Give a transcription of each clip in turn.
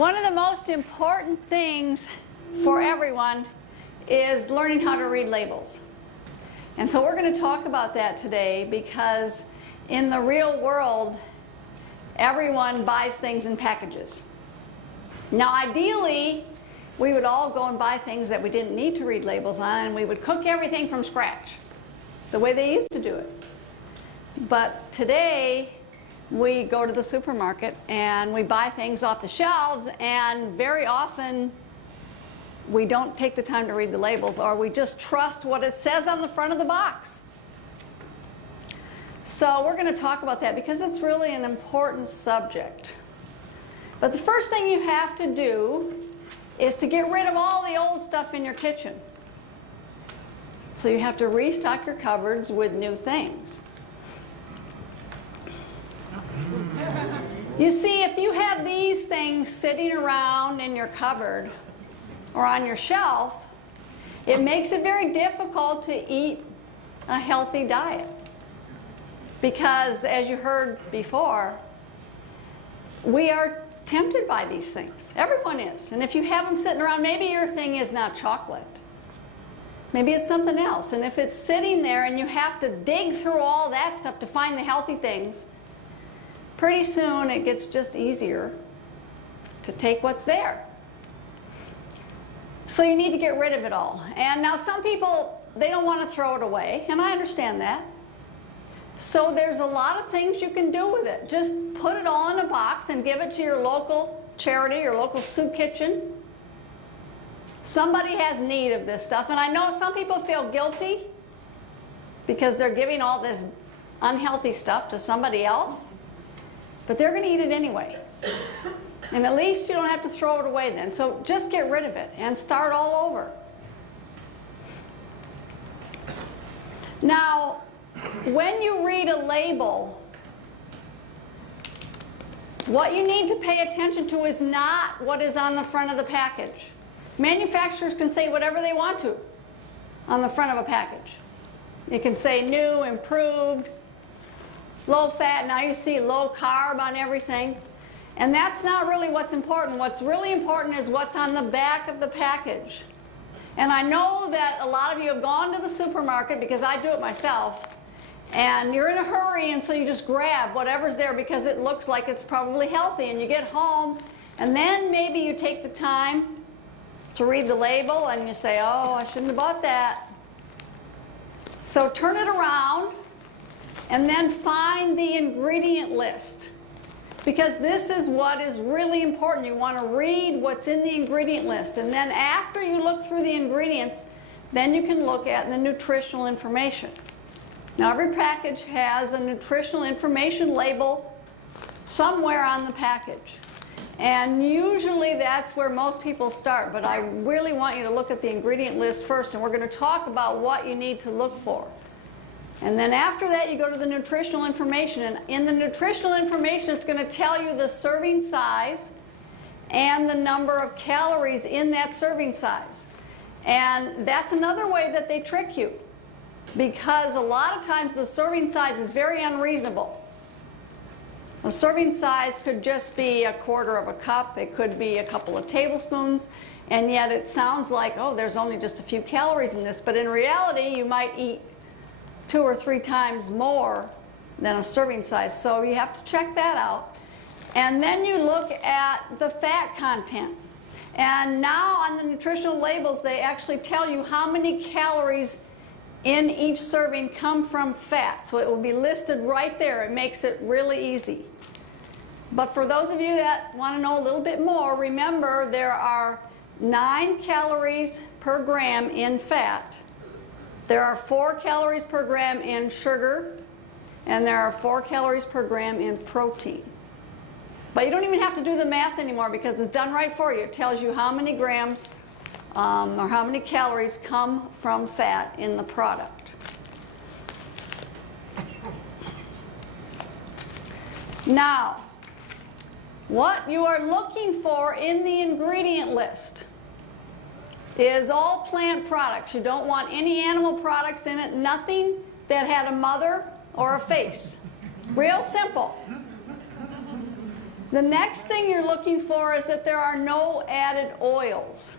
One of the most important things for everyone is learning how to read labels. And so we're going to talk about that today because in the real world, everyone buys things in packages. Now ideally, we would all go and buy things that we didn't need to read labels on, and we would cook everything from scratch, the way they used to do it. But today, we go to the supermarket and we buy things off the shelves, and very often we don't take the time to read the labels, or we just trust what it says on the front of the box. So we're going to talk about that because it's really an important subject. But the first thing you have to do is to get rid of all the old stuff in your kitchen. So you have to restock your cupboards with new things. You see, if you have these things sitting around in your cupboard or on your shelf, it makes it very difficult to eat a healthy diet. Because, as you heard before, we are tempted by these things. Everyone is. And if you have them sitting around, maybe your thing is not chocolate. Maybe it's something else. And if it's sitting there and you have to dig through all that stuff to find the healthy things, pretty soon it gets just easier to take what's there. So you need to get rid of it all. And now some people, they don't want to throw it away, and I understand that. So there's a lot of things you can do with it. Just put it all in a box and give it to your local charity, your local soup kitchen. Somebody has need of this stuff, and I know some people feel guilty because they're giving all this unhealthy stuff to somebody else. But they're going to eat it anyway. And at least you don't have to throw it away then. So just get rid of it and start all over. Now, when you read a label, what you need to pay attention to is not what is on the front of the package. Manufacturers can say whatever they want to on the front of a package. It can say new, improved, low fat. Now you see low carb on everything. And that's not really what's important. What's really important is what's on the back of the package. And I know that a lot of you have gone to the supermarket, because I do it myself, and you're in a hurry, and so you just grab whatever's there because it looks like it's probably healthy. And you get home, and then maybe you take the time to read the label, and you say, oh, I shouldn't have bought that. So turn it around, and then find the ingredient list. Because this is what is really important. You want to read what's in the ingredient list. And then after you look through the ingredients, then you can look at the nutritional information. Now every package has a nutritional information label somewhere on the package. And usually that's where most people start. But I really want you to look at the ingredient list first. And we're going to talk about what you need to look for. And then after that, you go to the nutritional information. And in the nutritional information, it's going to tell you the serving size and the number of calories in that serving size. And that's another way that they trick you, because a lot of times the serving size is very unreasonable. A serving size could just be 1/4 of a cup. It could be a couple of tablespoons. And yet it sounds like, oh, there's only just a few calories in this. But in reality, you might eat 2 or 3 times more than a serving size. So you have to check that out. And then you look at the fat content. And now on the nutritional labels, they actually tell you how many calories in each serving come from fat. So it will be listed right there. It makes it really easy. But for those of you that want to know a little bit more, remember there are 9 calories per gram in fat. There are 4 calories per gram in sugar, and there are 4 calories per gram in protein. But you don't even have to do the math anymore because it's done right for you. It tells you how many grams or how many calories come from fat in the product. Now, what you are looking for in the ingredient list is all plant products. You don't want any animal products in it, nothing that had a mother or a face. Real simple. The next thing you're looking for is that there are no added oils.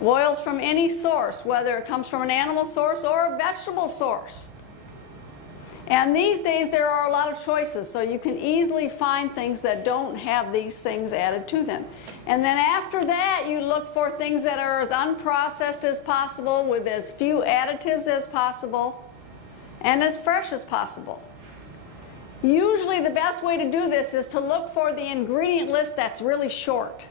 Oils from any source, whether it comes from an animal source or a vegetable source. And these days there are a lot of choices, so you can easily find things that don't have these things added to them. And then after that, you look for things that are as unprocessed as possible, with as few additives as possible, and as fresh as possible. Usually the best way to do this is to look for the ingredient list that's really short.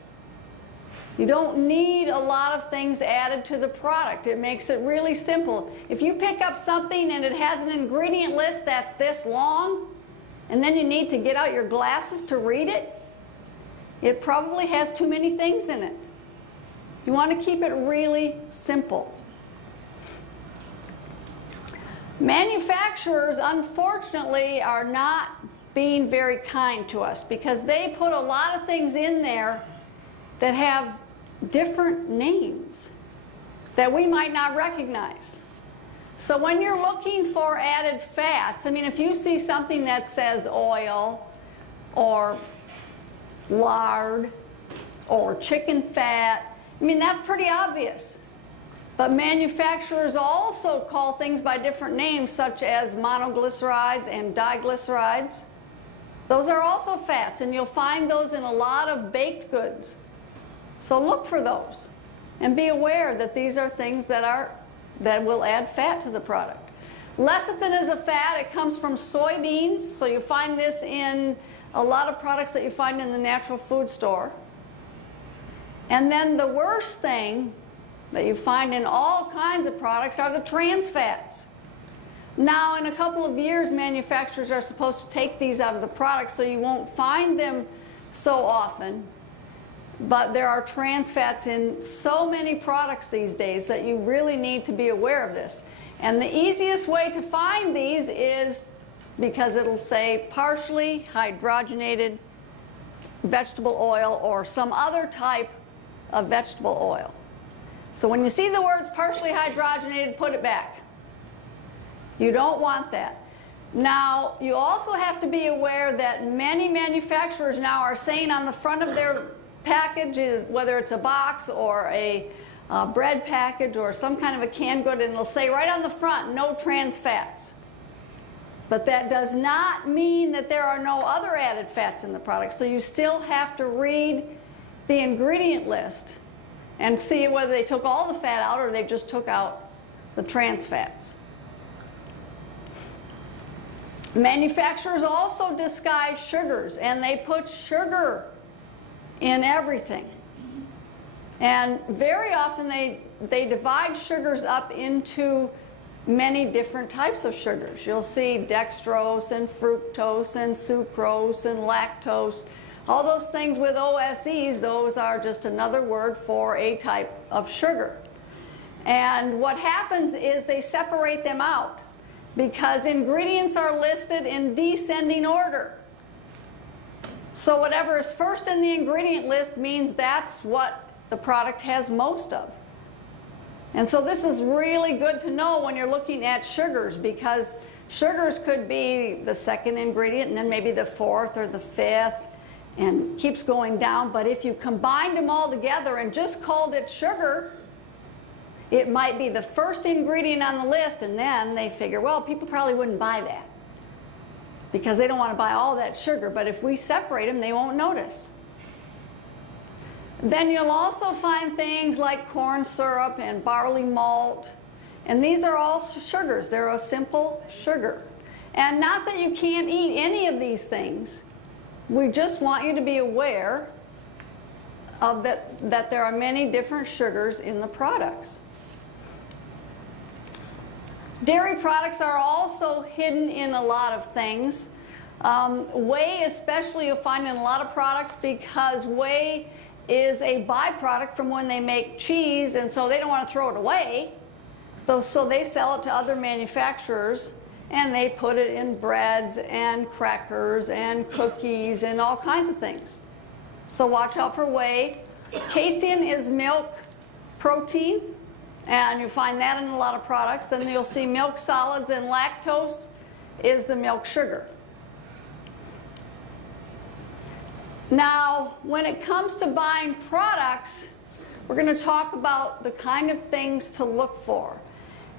You don't need a lot of things added to the product. It makes it really simple. If you pick up something and it has an ingredient list that's this long, and then you need to get out your glasses to read it, it probably has too many things in it. You want to keep it really simple. Manufacturers, unfortunately, are not being very kind to us because they put a lot of things in there that have different names that we might not recognize. So when you're looking for added fats, I mean, if you see something that says oil or lard or chicken fat, I mean, that's pretty obvious. But manufacturers also call things by different names, such as monoglycerides and diglycerides. Those are also fats, and you'll find those in a lot of baked goods. So look for those and be aware that these are things that will add fat to the product. Lecithin is a fat. It comes from soybeans, so you find this in a lot of products that you find in the natural food store. And then the worst thing that you find in all kinds of products are the trans fats. Now, in a couple of years, manufacturers are supposed to take these out of the product so you won't find them so often. But there are trans fats in so many products these days that you really need to be aware of this. And the easiest way to find these is because it'll say partially hydrogenated vegetable oil or some other type of vegetable oil. So when you see the words partially hydrogenated, put it back. You don't want that. Now, you also have to be aware that many manufacturers now are saying on the front of their package, whether it's a box or a bread package or some kind of a canned good, and it'll say right on the front, no trans fats. But that does not mean that there are no other added fats in the product. So you still have to read the ingredient list and see whether they took all the fat out or they just took out the trans fats. Manufacturers also disguise sugars, and they put sugar in everything. And very often they divide sugars up into many different types of sugars. You'll see dextrose and fructose and sucrose and lactose. All those things with OSEs, those are just another word for a type of sugar. And what happens is they separate them out because ingredients are listed in descending order. So whatever is first in the ingredient list means that's what the product has most of. And so this is really good to know when you're looking at sugars, because sugars could be the second ingredient and then maybe the fourth or the fifth, and keeps going down. But if you combined them all together and just called it sugar, it might be the first ingredient on the list, and then they figure, well, people probably wouldn't buy that because they don't want to buy all that sugar. But if we separate them, they won't notice. Then you'll also find things like corn syrup and barley malt, and these are all sugars. They're a simple sugar. And not that you can't eat any of these things. We just want you to be aware of that there are many different sugars in the products. Dairy products are also hidden in a lot of things. Whey especially you'll find in a lot of products, because whey is a byproduct from when they make cheese, and so they don't want to throw it away. So they sell it to other manufacturers, and they put it in breads and crackers and cookies and all kinds of things. So watch out for whey. Casein is milk protein, and you find that in a lot of products. Then you'll see milk solids, and lactose is the milk sugar. Now, when it comes to buying products, we're going to talk about the kind of things to look for.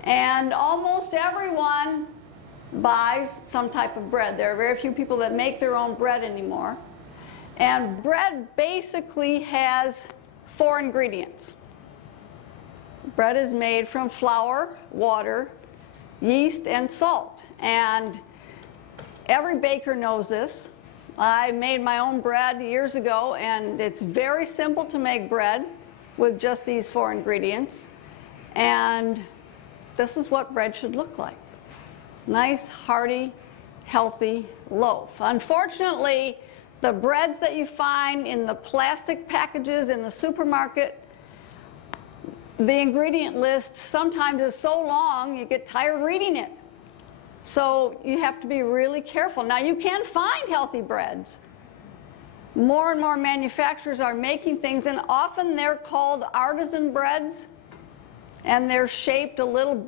And almost everyone buys some type of bread. There are very few people that make their own bread anymore. And bread basically has 4 ingredients. Bread is made from flour, water, yeast, and salt. And every baker knows this. I made my own bread years ago, and it's very simple to make bread with just these 4 ingredients. And this is what bread should look like. Nice, hearty, healthy loaf. Unfortunately, the breads that you find in the plastic packages in the supermarket, the ingredient list sometimes is so long you get tired reading it. So you have to be really careful. Now, you can find healthy breads. More and more manufacturers are making things, and often they're called artisan breads, and they're shaped a little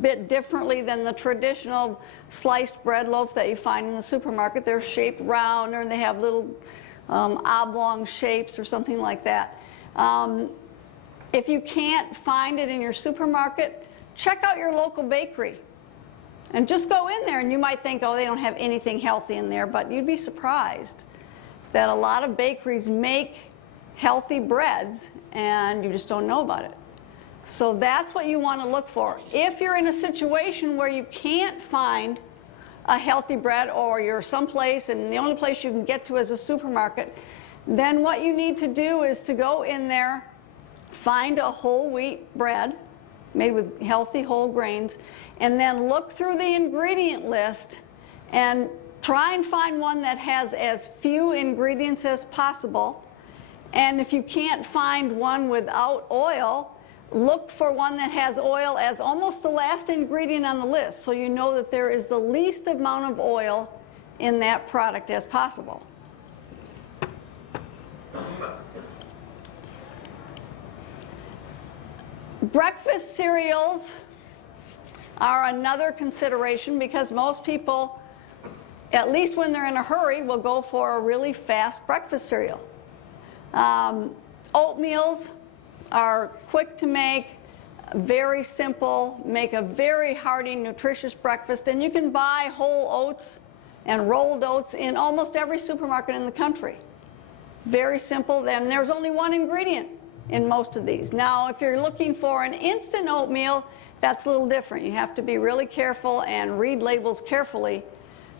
bit differently than the traditional sliced bread loaf that you find in the supermarket. They're shaped round, or they have little oblong shapes or something like that. If you can't find it in your supermarket, check out your local bakery. And just go in there, and you might think, oh, they don't have anything healthy in there, but you'd be surprised that a lot of bakeries make healthy breads, and you just don't know about it. So that's what you want to look for. If you're in a situation where you can't find a healthy bread, or you're someplace and the only place you can get to is a supermarket, then what you need to do is to go in there, find a whole wheat bread made with healthy whole grains, and then look through the ingredient list and try and find one that has as few ingredients as possible. And if you can't find one without oil, look for one that has oil as almost the last ingredient on the list, so you know that there is the least amount of oil in that product as possible. Breakfast cereals are another consideration, because most people, at least when they're in a hurry, will go for a really fast breakfast cereal. Oatmeals are quick to make, very simple, make a very hearty, nutritious breakfast, and you can buy whole oats and rolled oats in almost every supermarket in the country. Very simple, and there's only 1 ingredient in most of these. Now, if you're looking for an instant oatmeal, that's a little different. You have to be really careful and read labels carefully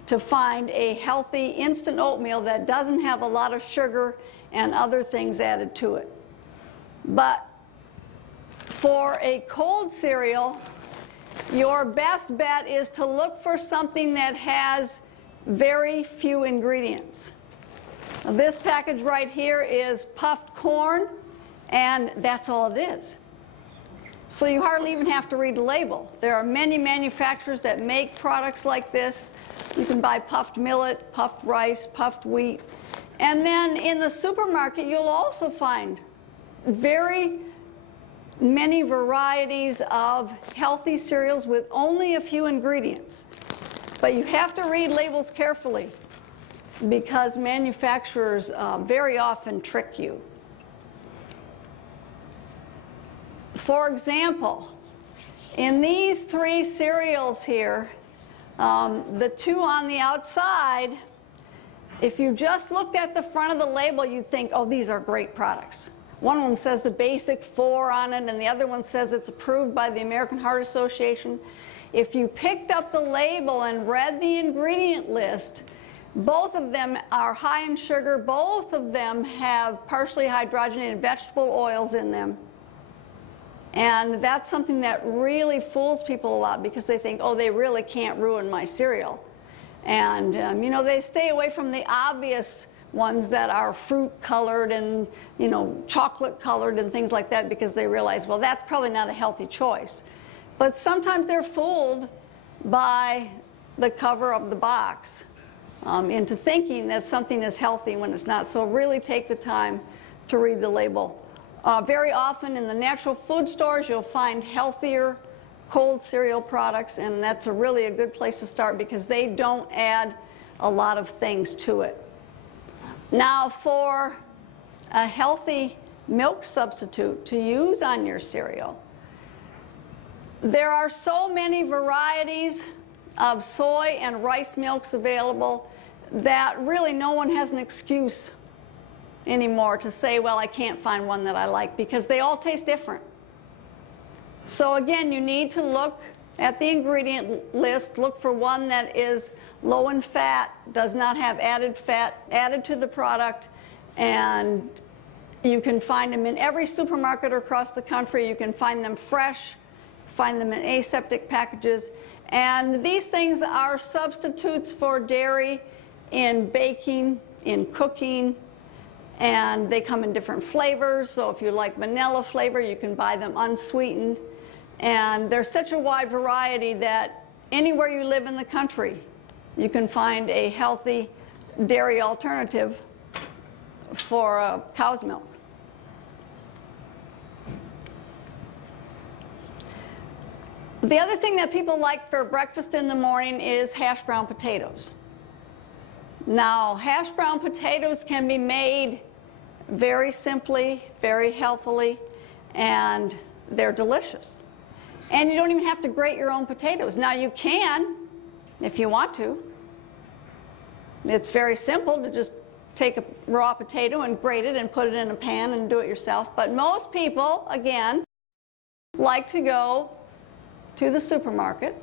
to find a healthy instant oatmeal that doesn't have a lot of sugar and other things added to it. But for a cold cereal, your best bet is to look for something that has very few ingredients. Now, this package right here is puffed corn, and that's all it is. So you hardly even have to read the label. There are many manufacturers that make products like this. You can buy puffed millet, puffed rice, puffed wheat. And then in the supermarket, you'll also find very many varieties of healthy cereals with only a few ingredients. But you have to read labels carefully, because manufacturers very often trick you. For example, in these 3 cereals here, the 2 on the outside, if you just looked at the front of the label, you'd think, oh, these are great products. One of them says the basic 4 on it, and the other one says it's approved by the American Heart Association. If you picked up the label and read the ingredient list, both of them are high in sugar. Both of them have partially hydrogenated vegetable oils in them. And that's something that really fools people a lot, because they think, oh, they really can't ruin my cereal. And, you know, they stay away from the obvious ones that are fruit colored and, you know, chocolate colored and things like that, because they realize, well, that's probably not a healthy choice. But sometimes they're fooled by the cover of the box into thinking that something is healthy when it's not. So really take the time to read the label. Very often in the natural food stores, you'll find healthier cold cereal products, and that's really a good place to start, because they don't add a lot of things to it. Now, for a healthy milk substitute to use on your cereal, there are so many varieties of soy and rice milks available that really no one has an excuse anymore to say, well, I can't find one that I like, because they all taste different. So again, you need to look at the ingredient list, look for one that is low in fat, does not have added fat added to the product, and you can find them in every supermarket across the country. You can find them fresh, find them in aseptic packages, and these things are substitutes for dairy in baking, in cooking, and they come in different flavors. So if you like vanilla flavor, you can buy them unsweetened. And there's such a wide variety that anywhere you live in the country, you can find a healthy dairy alternative for cow's milk. The other thing that people like for breakfast in the morning is hash brown potatoes. Now, hash brown potatoes can be made very simply, very healthily, and they're delicious. And you don't even have to grate your own potatoes. Now, you can if you want to. It's very simple to just take a raw potato and grate it and put it in a pan and do it yourself. But most people, again, like to go to the supermarket,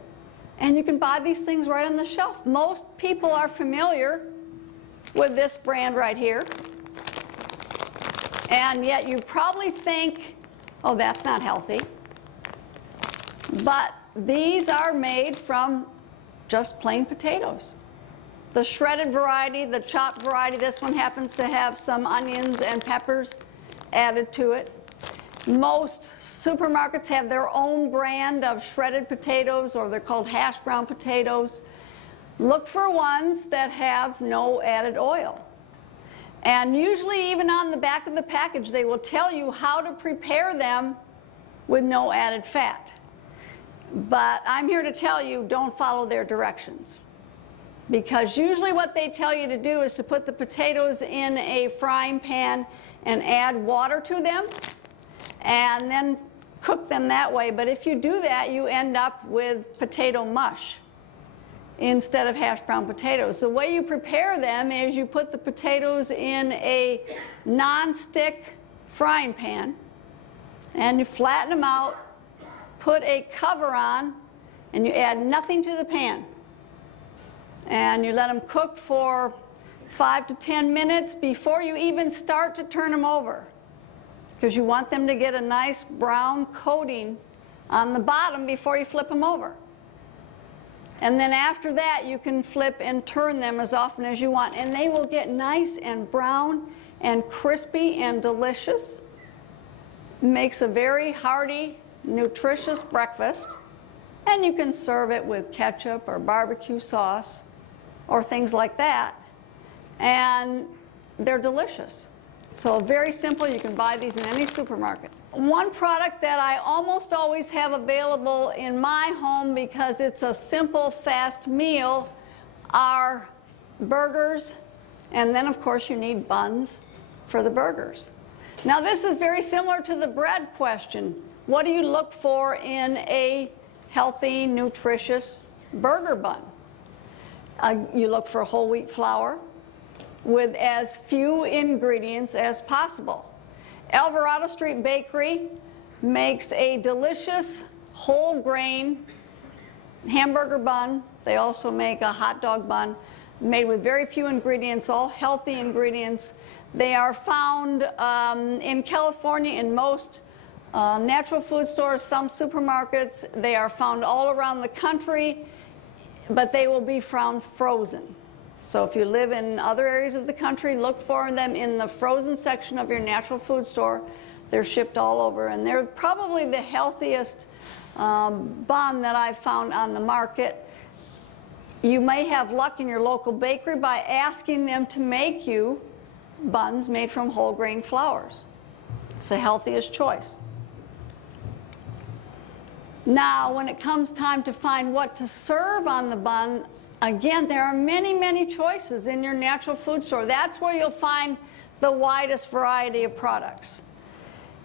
and you can buy these things right on the shelf. Most people are familiar with this brand right here, and yet you probably think, oh, that's not healthy. But these are made from just plain potatoes. The shredded variety, the chopped variety, this one happens to have some onions and peppers added to it. Most supermarkets have their own brand of shredded potatoes, or they're called hash brown potatoes. Look for ones that have no added oil. And usually even on the back of the package they will tell you how to prepare them with no added fat. But I'm here to tell you, don't follow their directions. Because usually what they tell you to do is to put the potatoes in a frying pan and add water to them, and then cook them that way. But if you do that, you end up with potato mush instead of hash brown potatoes. The way you prepare them is you put the potatoes in a non-stick frying pan, and you flatten them out, put a cover on, and you add nothing to the pan. And you let them cook for 5 to 10 minutes before you even start to turn them over, because you want them to get a nice brown coating on the bottom before you flip them over. And then after that, you can flip and turn them as often as you want, and they will get nice and brown and crispy and delicious. Makes a very hearty, nutritious breakfast, and you can serve it with ketchup or barbecue sauce or things like that, and they're delicious. So very simple. You can buy these in any supermarket. One product that I almost always have available in my home, because it's a simple, fast meal, are burgers, and then of course you need buns for the burgers. Now this is very similar to the bread question. What do you look for in a healthy, nutritious burger bun? You look for whole wheat flour with as few ingredients as possible. Alvarado Street Bakery makes a delicious whole grain hamburger bun. They also make a hot dog bun made with very few ingredients, all healthy ingredients. They are found in California in most natural food stores, some supermarkets. They are found all around the country, but they will be found frozen. So if you live in other areas of the country, look for them in the frozen section of your natural food store. They're shipped all over, and they're probably the healthiest bun that I've found on the market. You may have luck in your local bakery by asking them to make you buns made from whole grain flours. It's the healthiest choice. Now, when it comes time to find what to serve on the bun, Again, there are many, many choices in your natural food store. That's where you'll find the widest variety of products.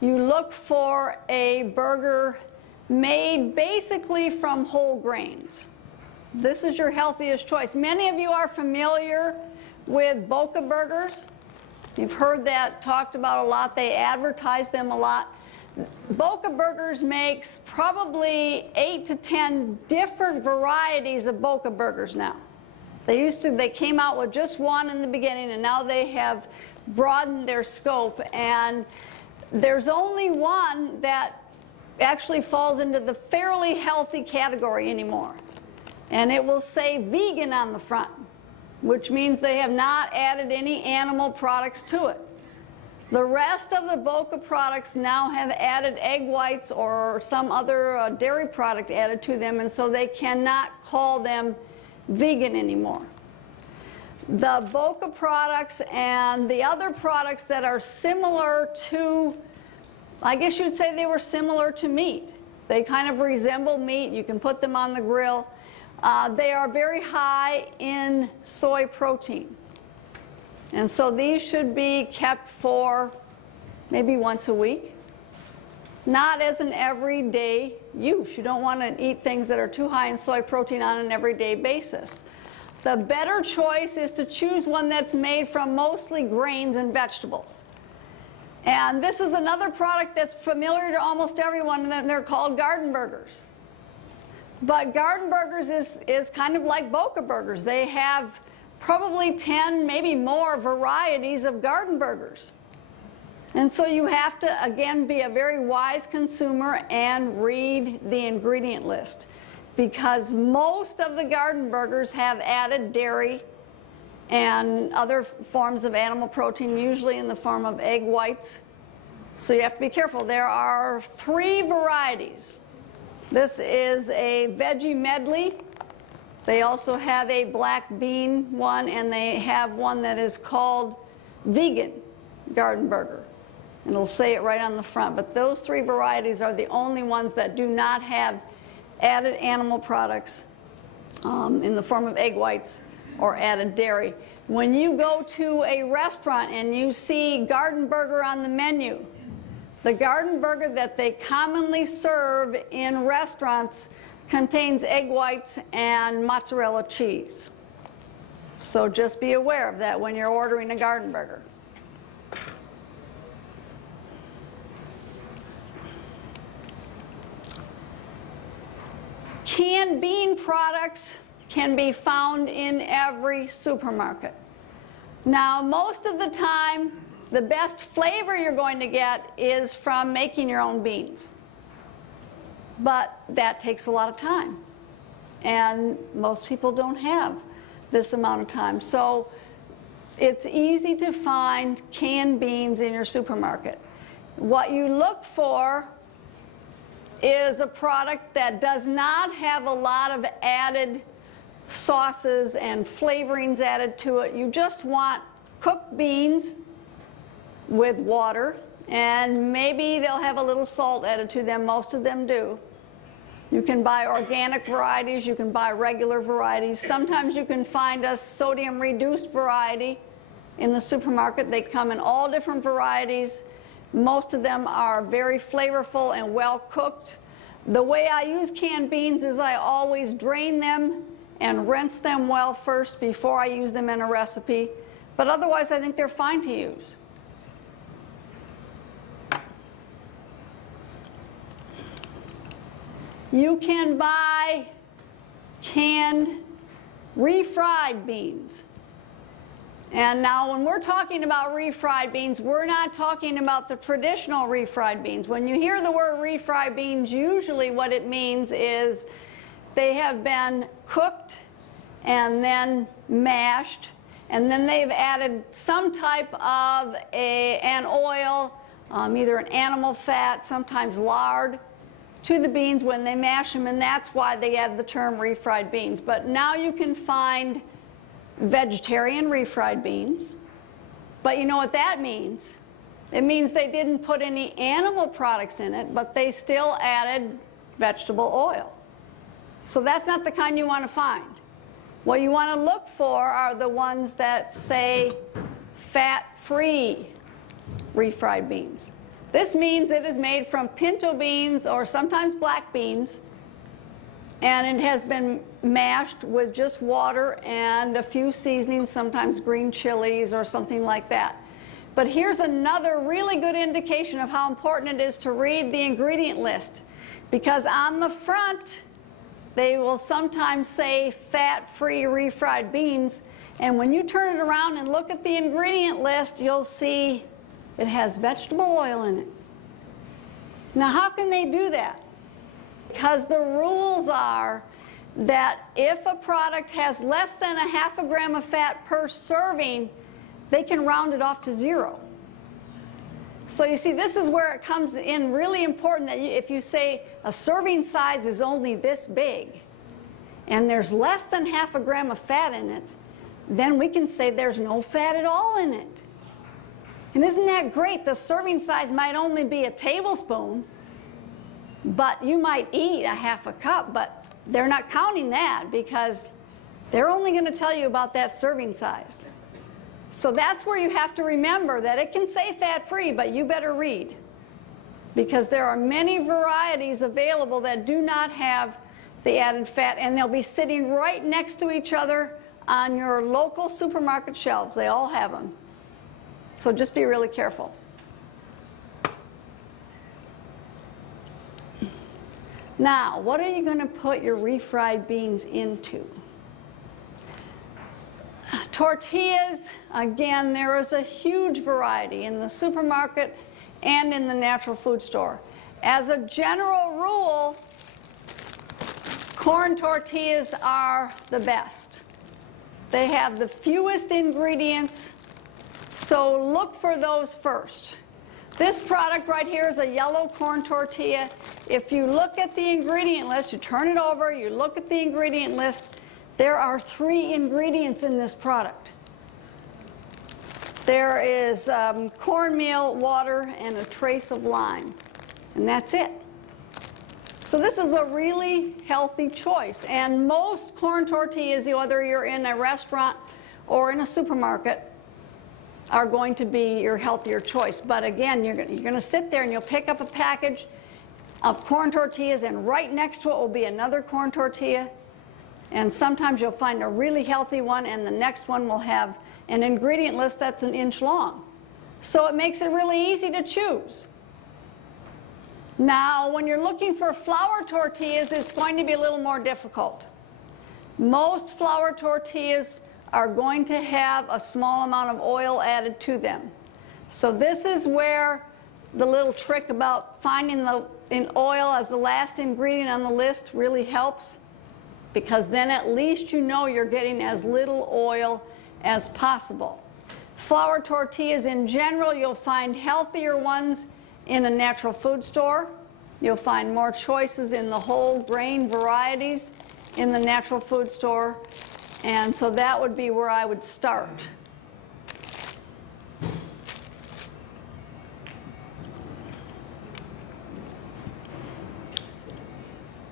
You look for a burger made basically from whole grains. This is your healthiest choice. Many of you are familiar with Boca burgers. You've heard that talked about a lot. They advertise them a lot. Boca Burgers makes probably 8 to 10 different varieties of Boca Burgers now. They came out with just one in the beginning, and now they have broadened their scope. And there's only one that actually falls into the fairly healthy category anymore. And it will say vegan on the front, which means they have not added any animal products to it. The rest of the Boca products now have added egg whites or some other dairy product added to them, and so they cannot call them vegan anymore. The Boca products and the other products that are similar to, I guess you'd say they were similar to meat. They kind of resemble meat. You can put them on the grill. They are very high in soy protein. And so these should be kept for maybe once a week, not as an everyday use. You don't want to eat things that are too high in soy protein on an everyday basis. The better choice is to choose one that's made from mostly grains and vegetables. And this is another product that's familiar to almost everyone, and they're called garden burgers. But garden burgers is kind of like Boca burgers. They have probably 10, maybe more varieties of garden burgers. And so you have to, again, be a very wise consumer and read the ingredient list, because most of the garden burgers have added dairy and other forms of animal protein, usually in the form of egg whites. So you have to be careful. There are 3 varieties. This is a veggie medley. They also have a black bean one, and they have one that is called vegan garden burger. And it'll say it right on the front. But those 3 varieties are the only ones that do not have added animal products in the form of egg whites or added dairy. When you go to a restaurant and you see garden burger on the menu, the garden burger that they commonly serve in restaurants contains egg whites and mozzarella cheese. So just be aware of that when you're ordering a garden burger. Canned bean products can be found in every supermarket. Now, most of the time, the best flavor you're going to get is from making your own beans. But that takes a lot of time, and most people don't have this amount of time. So it's easy to find canned beans in your supermarket. What you look for is a product that does not have a lot of added sauces and flavorings added to it. You just want cooked beans with water, and maybe they'll have a little salt added to them. Most of them do. You can buy organic varieties, you can buy regular varieties. Sometimes you can find a sodium reduced variety in the supermarket. They come in all different varieties. Most of them are very flavorful and well cooked. The way I use canned beans is I always drain them and rinse them well first before I use them in a recipe. But otherwise, I think they're fine to use. You can buy canned refried beans. And now when we're talking about refried beans, we're not talking about the traditional refried beans. When you hear the word refried beans, usually what it means is they have been cooked and then mashed, and then they've added some type of an oil, either an animal fat, sometimes lard, to the beans when they mash them, and that's why they add the term refried beans. But now you can find vegetarian refried beans. But you know what that means? It means they didn't put any animal products in it, but they still added vegetable oil. So that's not the kind you want to find. What you want to look for are the ones that say fat-free refried beans. This means it is made from pinto beans or sometimes black beans, and it has been mashed with just water and a few seasonings, sometimes green chilies or something like that. But here's another really good indication of how important it is to read the ingredient list, because on the front they will sometimes say fat-free refried beans, and when you turn it around and look at the ingredient list, you'll see it has vegetable oil in it. Now, how can they do that? Because the rules are that if a product has less than a half a gram of fat per serving, they can round it off to 0. So you see, this is where it comes in really important that if you say a serving size is only this big and there's less than half a gram of fat in it, then we can say there's no fat at all in it. And isn't that great? The serving size might only be a tablespoon, but you might eat a half a cup, but they're not counting that because they're only going to tell you about that serving size. So that's where you have to remember that it can say fat-free, but you better read, because there are many varieties available that do not have the added fat, and they'll be sitting right next to each other on your local supermarket shelves. They all have them. So just be really careful. Now, what are you going to put your refried beans into? Tortillas, again, there is a huge variety in the supermarket and in the natural food store. As a general rule, corn tortillas are the best. They have the fewest ingredients, so look for those first. This product right here is a yellow corn tortilla. If you look at the ingredient list, you turn it over, you look at the ingredient list, there are 3 ingredients in this product. There is cornmeal, water, and a trace of lime, and that's it. So this is a really healthy choice, and most corn tortillas, whether you're in a restaurant or in a supermarket, are going to be your healthier choice. But again, you're going to sit there and you'll pick up a package of corn tortillas, and right next to it will be another corn tortilla. And sometimes you'll find a really healthy one, and the next one will have an ingredient list that's an inch long. So it makes it really easy to choose. Now, when you're looking for flour tortillas, it's going to be a little more difficult. Most flour tortillas are going to have a small amount of oil added to them. So this is where the little trick about finding in oil as the last ingredient on the list really helps, because then at least you know you're getting as little oil as possible. Flour tortillas in general, you'll find healthier ones in a natural food store. You'll find more choices in the whole grain varieties in the natural food store. And so that would be where I would start.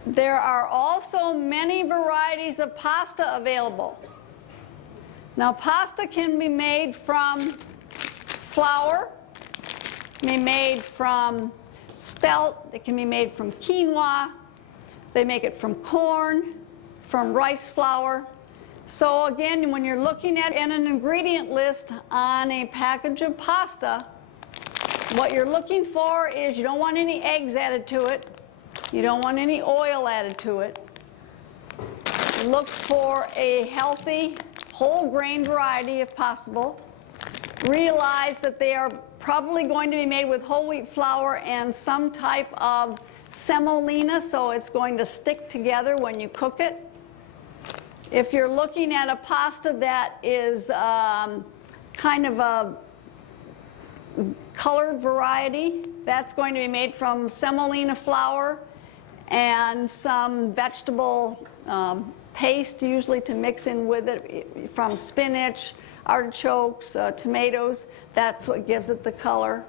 There are also many varieties of pasta available. Now, pasta can be made from flour, can be made from spelt, it can be made from quinoa, they make it from corn, from rice flour. So again, when you're looking at an ingredient list on a package of pasta, what you're looking for is you don't want any eggs added to it. You don't want any oil added to it. Look for a healthy, whole grain variety if possible. Realize that they are probably going to be made with whole wheat flour and some type of semolina, so it's going to stick together when you cook it. If you're looking at a pasta that is kind of a colored variety, that's going to be made from semolina flour and some vegetable paste, usually to mix in with it, from spinach, artichokes, tomatoes. That's what gives it the color.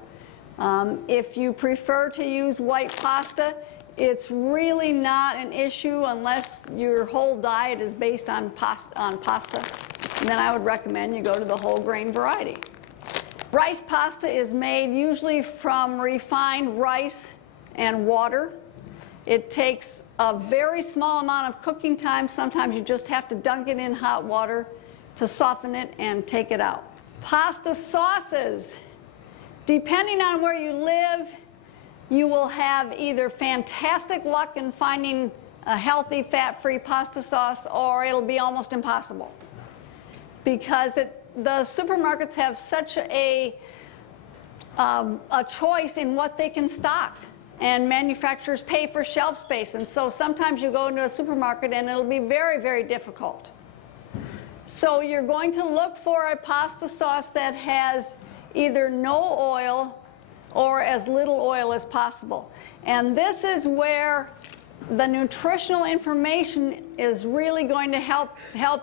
If you prefer to use white pasta, it's really not an issue unless your whole diet is based on pasta. And then I would recommend you go to the whole grain variety. Rice pasta is made usually from refined rice and water. It takes a very small amount of cooking time. Sometimes you just have to dunk it in hot water to soften it and take it out. Pasta sauces. Depending on where you live, you will have either fantastic luck in finding a healthy, fat-free pasta sauce, or it'll be almost impossible. Because the supermarkets have such a choice in what they can stock. And manufacturers pay for shelf space. And so sometimes you go into a supermarket and it'll be very, very difficult. So you're going to look for a pasta sauce that has either no oil or as little oil as possible. And this is where the nutritional information is really going to help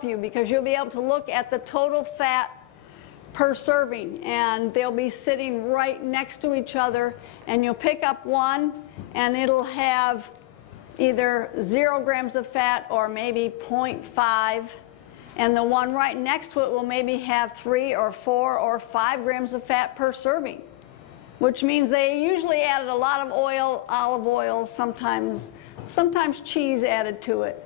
you, because you'll be able to look at the total fat per serving, and they'll be sitting right next to each other, and you'll pick up one and it'll have either 0 grams of fat or maybe 0.5, and the one right next to it will maybe have 3 or 4 or 5 grams of fat per serving, which means they usually added a lot of oil, olive oil, sometimes cheese added to it.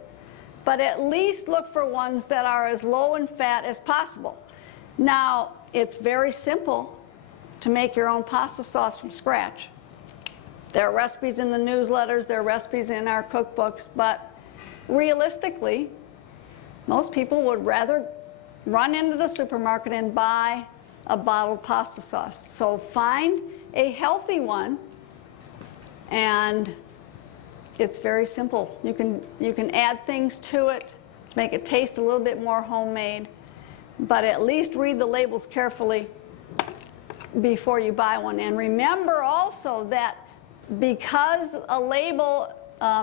But at least look for ones that are as low in fat as possible. Now, it's very simple to make your own pasta sauce from scratch. There are recipes in the newsletters, there are recipes in our cookbooks, but realistically, most people would rather run into the supermarket and buy a bottled pasta sauce. So find a healthy one, and it's very simple. You can add things to it to make it taste a little bit more homemade, but at least read the labels carefully before you buy one. And remember also that because a label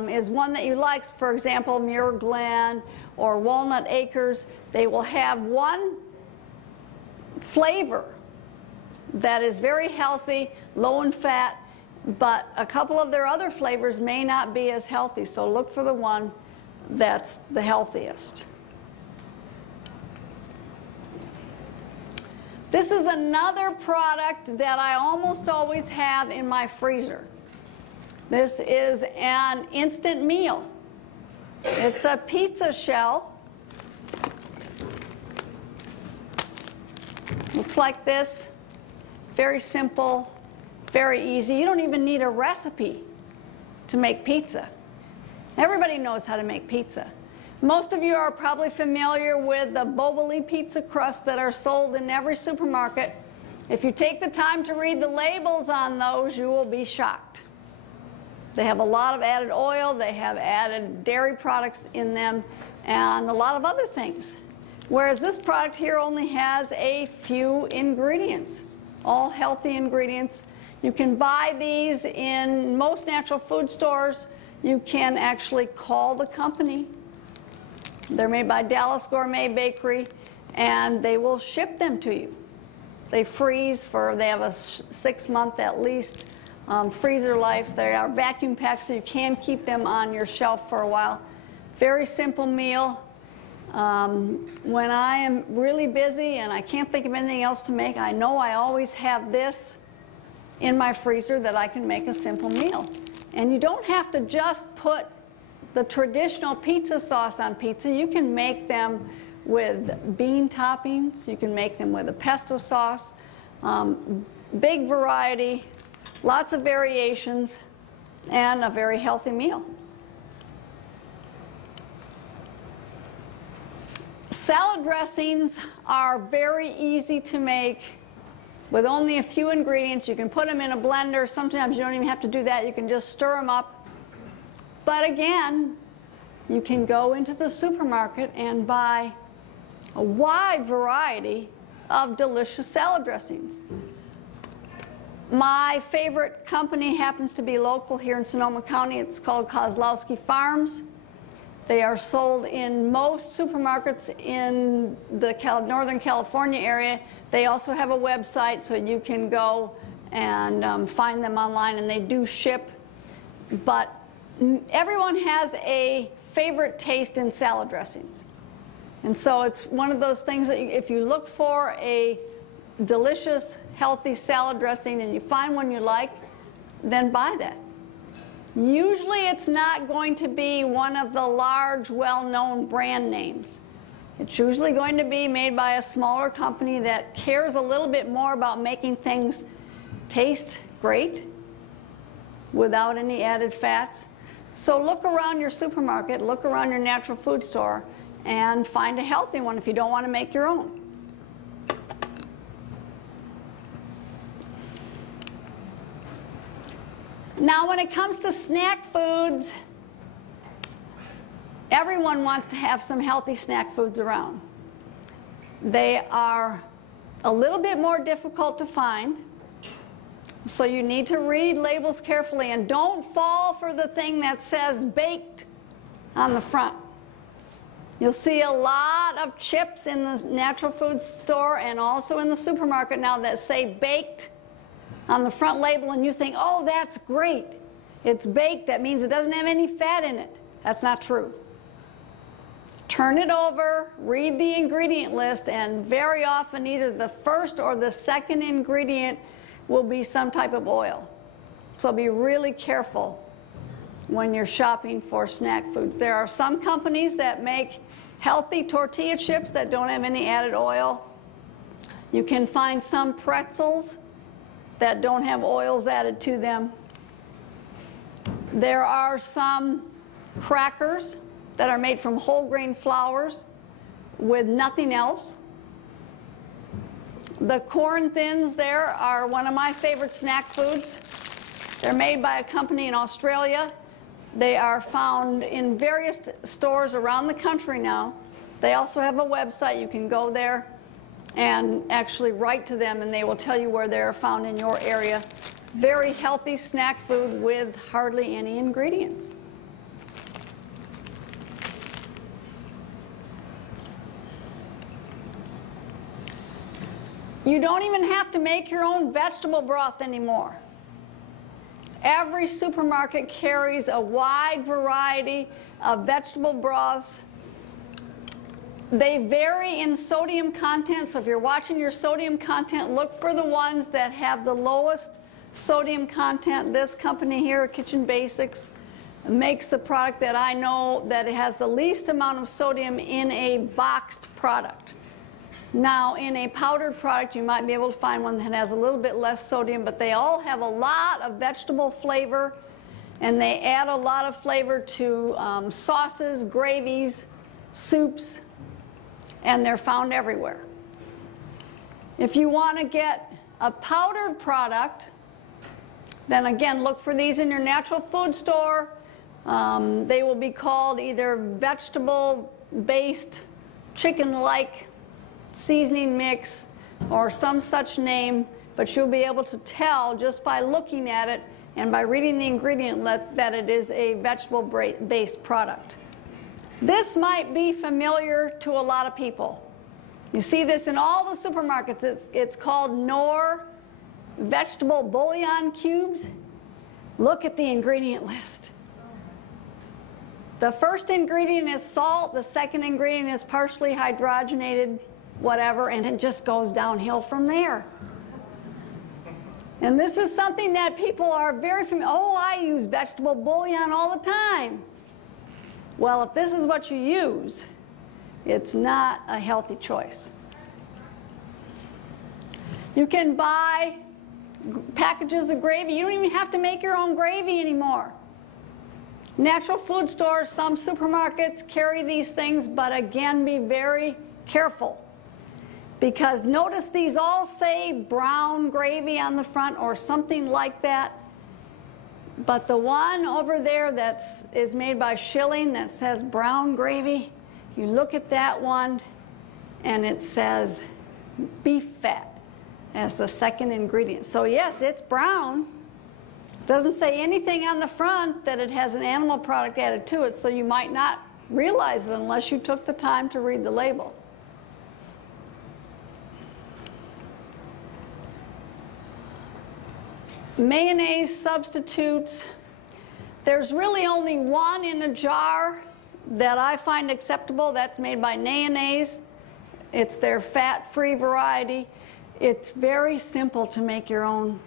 is one that you like, for example, Muir Glen or Walnut Acres, they will have one flavor that is very healthy, low in fat, but a couple of their other flavors may not be as healthy. So look for the one that's the healthiest. This is another product that I almost always have in my freezer. This is an instant meal. It's a pizza shell. Looks like this. Very simple, very easy. You don't even need a recipe to make pizza. Everybody knows how to make pizza. Most of you are probably familiar with the Boboli pizza crusts that are sold in every supermarket. If you take the time to read the labels on those, you will be shocked. They have a lot of added oil, they have added dairy products in them, and a lot of other things. Whereas this product here only has a few ingredients, all healthy ingredients. You can buy these in most natural food stores. You can actually call the company. They're made by Dallas Gourmet Bakery, and they will ship them to you. They freeze they have a 6-month at least freezer life. They are vacuum packed, so you can keep them on your shelf for a while. Very simple meal. When I am really busy and I can't think of anything else to make, I know I always have this in my freezer that I can make a simple meal. And you don't have to just put the traditional pizza sauce on pizza. You can make them with bean toppings. You can make them with a pesto sauce. Big variety, lots of variations, and a very healthy meal. Salad dressings are very easy to make with only a few ingredients. You can put them in a blender. Sometimes you don't even have to do that. You can just stir them up. But again, you can go into the supermarket and buy a wide variety of delicious salad dressings. My favorite company happens to be local here in Sonoma County. It's called Kozlowski Farms. They are sold in most supermarkets in the Northern California area. They also have a website, so you can go and find them online, and they do ship. But Everyone has a favorite taste in salad dressings. And so it's one of those things that if you look for a delicious, healthy salad dressing and you find one you like, then buy that. Usually it's not going to be one of the large, well-known brand names. It's usually going to be made by a smaller company that cares a little bit more about making things taste great without any added fats. So look around your supermarket, look around your natural food store, and find a healthy one if you don't want to make your own. Now, when it comes to snack foods, everyone wants to have some healthy snack foods around. They are a little bit more difficult to find, so you need to read labels carefully and don't fall for the thing that says baked on the front. You'll see a lot of chips in the natural food store and also in the supermarket now that say baked on the front label, and you think, oh, that's great. It's baked. That means it doesn't have any fat in it. That's not true. Turn it over, read the ingredient list, and very often either the first or the second ingredient will be some type of oil. So be really careful when you're shopping for snack foods. There are some companies that make healthy tortilla chips that don't have any added oil. You can find some pretzels that don't have oils added to them. There are some crackers that are made from whole grain flours with nothing else. The corn thins there are one of my favorite snack foods. They're made by a company in Australia. They are found in various stores around the country now. They also have a website. You can go there and actually write to them, and they will tell you where they're found in your area. Very healthy snack food with hardly any ingredients. You don't even have to make your own vegetable broth anymore. Every supermarket carries a wide variety of vegetable broths. They vary in sodium content, so if you're watching your sodium content, look for the ones that have the lowest sodium content. This company here, Kitchen Basics, makes the product that I know that it has the least amount of sodium in a boxed product. Now, in a powdered product, you might be able to find one that has a little bit less sodium, but they all have a lot of vegetable flavor, and they add a lot of flavor to sauces, gravies, soups, and they're found everywhere. If you want to get a powdered product, then again, look for these in your natural food store. They will be called either vegetable-based, chicken-like seasoning mix or some such name, but you'll be able to tell just by looking at it and by reading the ingredient list that it is a vegetable-based product. This might be familiar to a lot of people. You see this in all the supermarkets. It's called Knorr vegetable bouillon cubes. Look at the ingredient list. The first ingredient is salt, the second ingredient is partially hydrogenated whatever, and it just goes downhill from there. And this is something that people are very familiar. Oh, I use vegetable bouillon all the time. Well, if this is what you use, it's not a healthy choice. You can buy packages of gravy. You don't even have to make your own gravy anymore. Natural food stores, some supermarkets carry these things, but again, be very careful. Because notice these all say brown gravy on the front or something like that. But the one over there that is made by Schilling that says brown gravy, you look at that one and it says beef fat as the second ingredient. So yes, it's brown. It doesn't say anything on the front that it has an animal product added to it, so you might not realize it unless you took the time to read the label. Mayonnaise substitutes. There's really only one in a jar that I find acceptable. That's made by Mayonnaise. It's their fat-free variety. It's very simple to make your own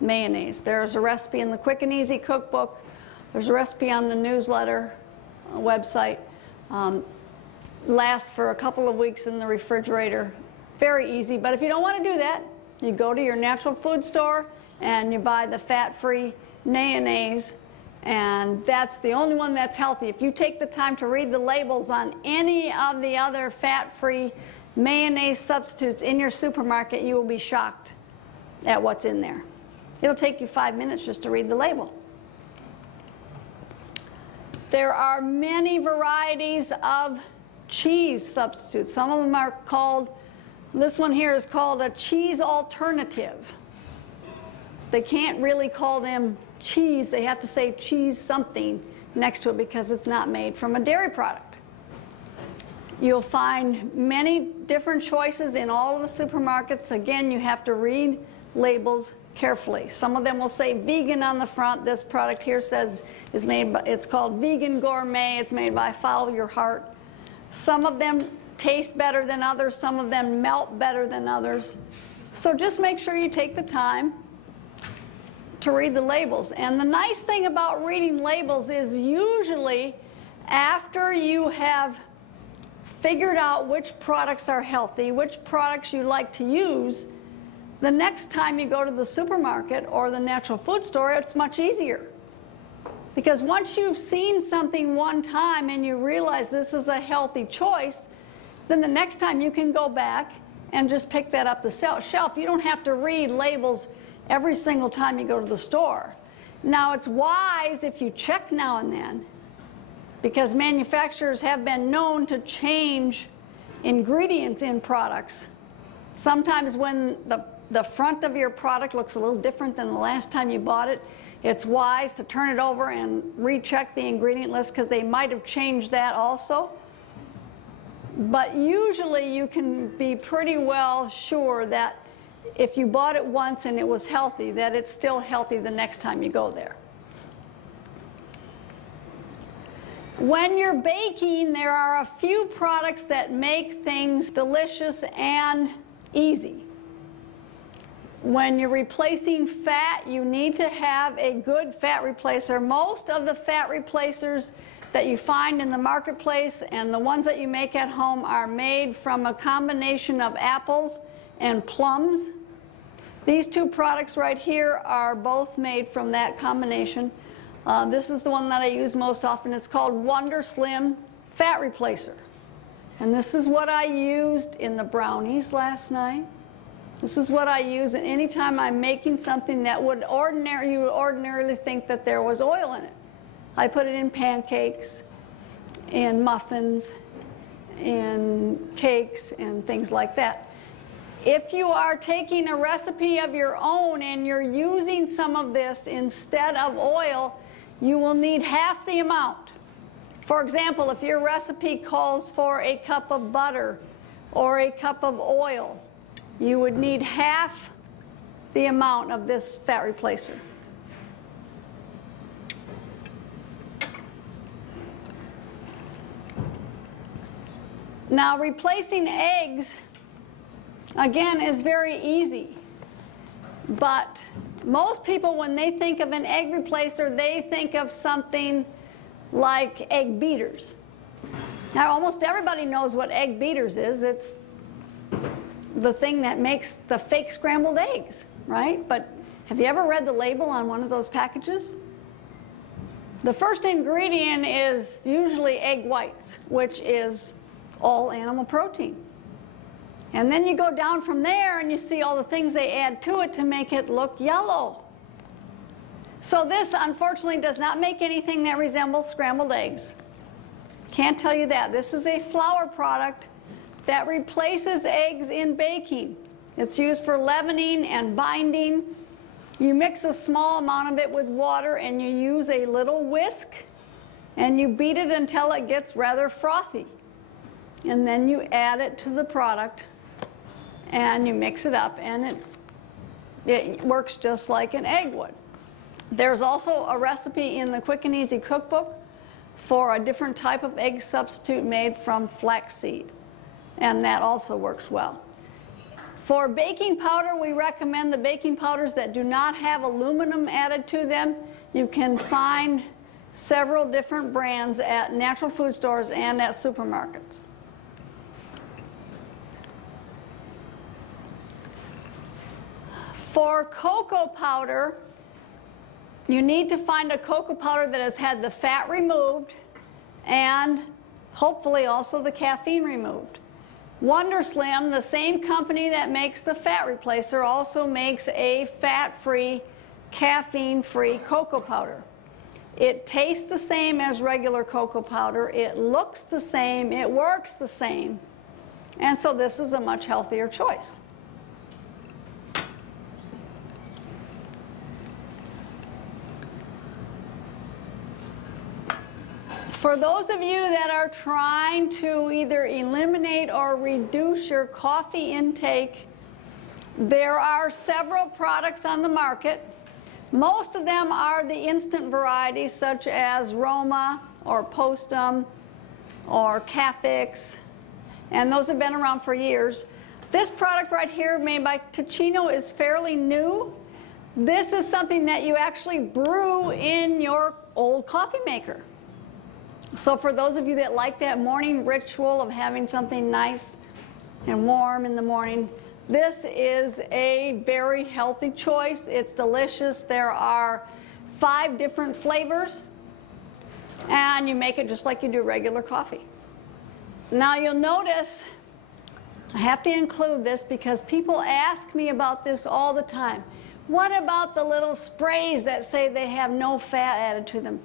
mayonnaise. There's a recipe in the Quick and Easy cookbook. There's a recipe on the newsletter website. Lasts for a couple of weeks in the refrigerator. Very easy, but if you don't want to do that, you go to your natural food store and you buy the fat-free mayonnaise, and that's the only one that's healthy. If you take the time to read the labels on any of the other fat-free mayonnaise substitutes in your supermarket, you will be shocked at what's in there. It'll take you 5 minutes just to read the label. There are many varieties of cheese substitutes. Some of them are called, this one here is called a cheese alternative. They can't really call them cheese. They have to say cheese something next to it because it's not made from a dairy product. You'll find many different choices in all of the supermarkets. Again, you have to read labels carefully. Some of them will say vegan on the front. This product here says is made by, it's called Vegan Gourmet. It's made by Follow Your Heart. Some of them taste better than others. Some of them melt better than others. So just make sure you take the time to read the labels. And the nice thing about reading labels is usually after you have figured out which products are healthy, which products you like to use, the next time you go to the supermarket or the natural food store, it's much easier. Because once you've seen something one time and you realize this is a healthy choice, then the next time you can go back and just pick that up the shelf. You don't have to read labels every single time you go to the store. Now, it's wise if you check now and then, because manufacturers have been known to change ingredients in products. Sometimes when the front of your product looks a little different than the last time you bought it, it's wise to turn it over and recheck the ingredient list because they might have changed that also. But usually you can be pretty well sure that if you bought it once and it was healthy, that it's still healthy the next time you go there. When you're baking, there are a few products that make things delicious and easy. When you're replacing fat, you need to have a good fat replacer. Most of the fat replacers that you find in the marketplace and the ones that you make at home are made from a combination of apples and plums. These two products right here are both made from that combination. This is the one that I use most often. It's called Wonder Slim Fat Replacer. And this is what I used in the brownies last night. This is what I use any time I'm making something that you would ordinarily think that there was oil in it. I put it in pancakes, in muffins, in cakes, and things like that. If you are taking a recipe of your own and you're using some of this instead of oil, you will need half the amount. For example, if your recipe calls for a cup of butter or a cup of oil, you would need half the amount of this fat replacer. Now, replacing eggs, again, is very easy. But most people, when they think of an egg replacer, they think of something like egg beaters. Now, almost everybody knows what egg beaters is. It's the thing that makes the fake scrambled eggs, right? But have you ever read the label on one of those packages? The first ingredient is usually egg whites, which is all animal protein. And then you go down from there and you see all the things they add to it to make it look yellow. So this, unfortunately, does not make anything that resembles scrambled eggs. Can't tell you that. This is a flour product that replaces eggs in baking. It's used for leavening and binding. You mix a small amount of it with water and you use a little whisk and you beat it until it gets rather frothy. And then you add it to the product and you mix it up, and it works just like an egg would. There's also a recipe in the Quick and Easy Cookbook for a different type of egg substitute made from flaxseed, and that also works well. For baking powder, we recommend the baking powders that do not have aluminum added to them. You can find several different brands at natural food stores and at supermarkets. For cocoa powder, you need to find a cocoa powder that has had the fat removed and hopefully also the caffeine removed. WonderSlim, the same company that makes the fat replacer, also makes a fat-free, caffeine-free cocoa powder. It tastes the same as regular cocoa powder, it looks the same, it works the same, and so this is a much healthier choice. For those of you that are trying to either eliminate or reduce your coffee intake, there are several products on the market. Most of them are the instant varieties, such as Roma or Postum or Cafix, and those have been around for years. This product right here, made by Ticino, is fairly new. This is something that you actually brew in your old coffee maker. So for those of you that like that morning ritual of having something nice and warm in the morning, this is a very healthy choice. It's delicious. There are 5 different flavors, and you make it just like you do regular coffee. Now you'll notice, I have to include this because people ask me about this all the time. What about the little sprays that say they have no fat added to them?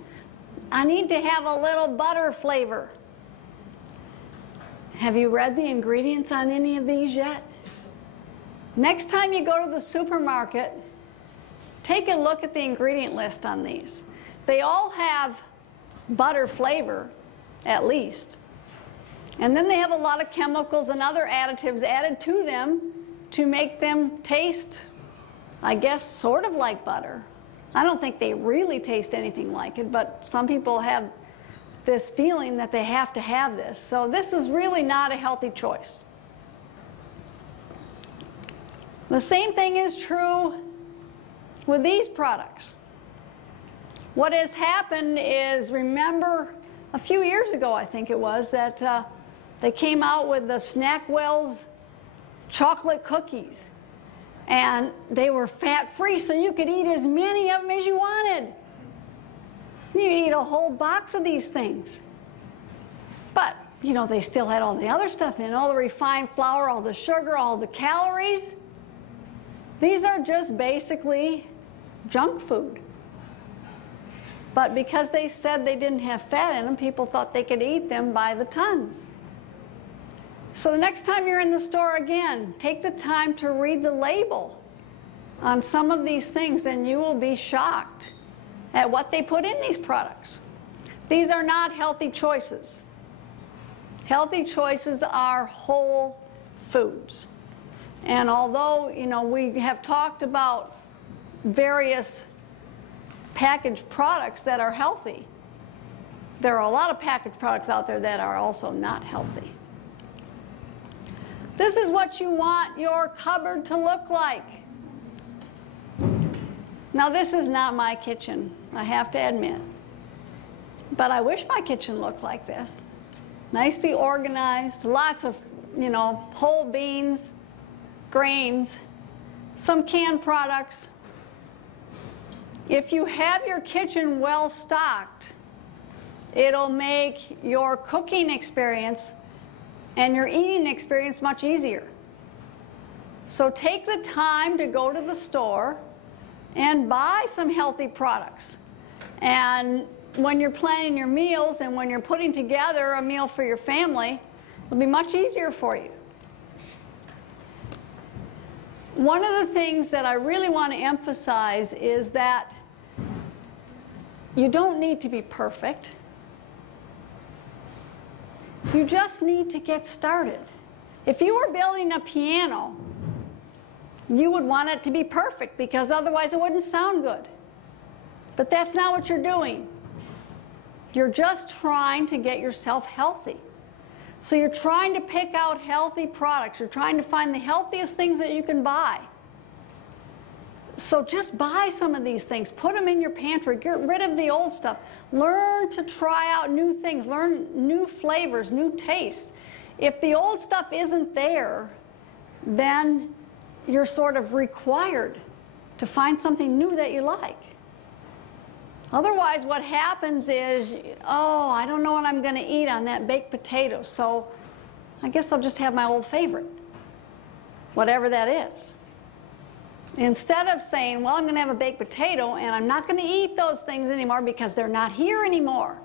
I need to have a little butter flavor. Have you read the ingredients on any of these yet? Next time you go to the supermarket, take a look at the ingredient list on these. They all have butter flavor, at least. And then they have a lot of chemicals and other additives added to them to make them taste, I guess, sort of like butter. I don't think they really taste anything like it, but some people have this feeling that they have to have this. So this is really not a healthy choice. The same thing is true with these products. What has happened is, remember a few years ago, I think it was, that they came out with the Snackwell's chocolate cookies. And they were fat-free, so you could eat as many of them as you wanted. You could eat a whole box of these things. But, you know, they still had all the other stuff in, all the refined flour, all the sugar, all the calories. These are just basically junk food. But because they said they didn't have fat in them, people thought they could eat them by the tons. So the next time you're in the store again, take the time to read the label on some of these things, and you will be shocked at what they put in these products. These are not healthy choices. Healthy choices are whole foods. And although, you know, we have talked about various packaged products that are healthy, there are a lot of packaged products out there that are also not healthy. This is what you want your cupboard to look like. Now, this is not my kitchen, I have to admit. But I wish my kitchen looked like this. Nicely organized, lots of, you know, whole beans, grains, some canned products. If you have your kitchen well stocked, it'll make your cooking experience and your eating experience much easier. So take the time to go to the store and buy some healthy products. And when you're planning your meals and when you're putting together a meal for your family, it'll be much easier for you. One of the things that I really want to emphasize is that you don't need to be perfect. You just need to get started. If you were building a piano, you would want it to be perfect because otherwise it wouldn't sound good. But that's not what you're doing. You're just trying to get yourself healthy. So you're trying to pick out healthy products. You're trying to find the healthiest things that you can buy. So just buy some of these things. Put them in your pantry. Get rid of the old stuff. Learn to try out new things. Learn new flavors, new tastes. If the old stuff isn't there, then you're sort of required to find something new that you like. Otherwise, what happens is, oh, I don't know what I'm going to eat on that baked potato, so I guess I'll just have my old favorite, whatever that is. Instead of saying, well, I'm going to have a baked potato, and I'm not going to eat those things anymore because they're not here anymore.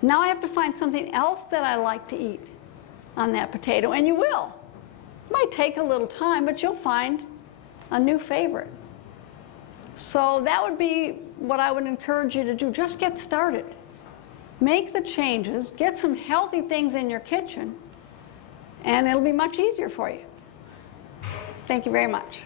Now I have to find something else that I like to eat on that potato, and you will. It might take a little time, but you'll find a new favorite. So that would be what I would encourage you to do. Just get started. Make the changes, get some healthy things in your kitchen, and it'll be much easier for you. Thank you very much.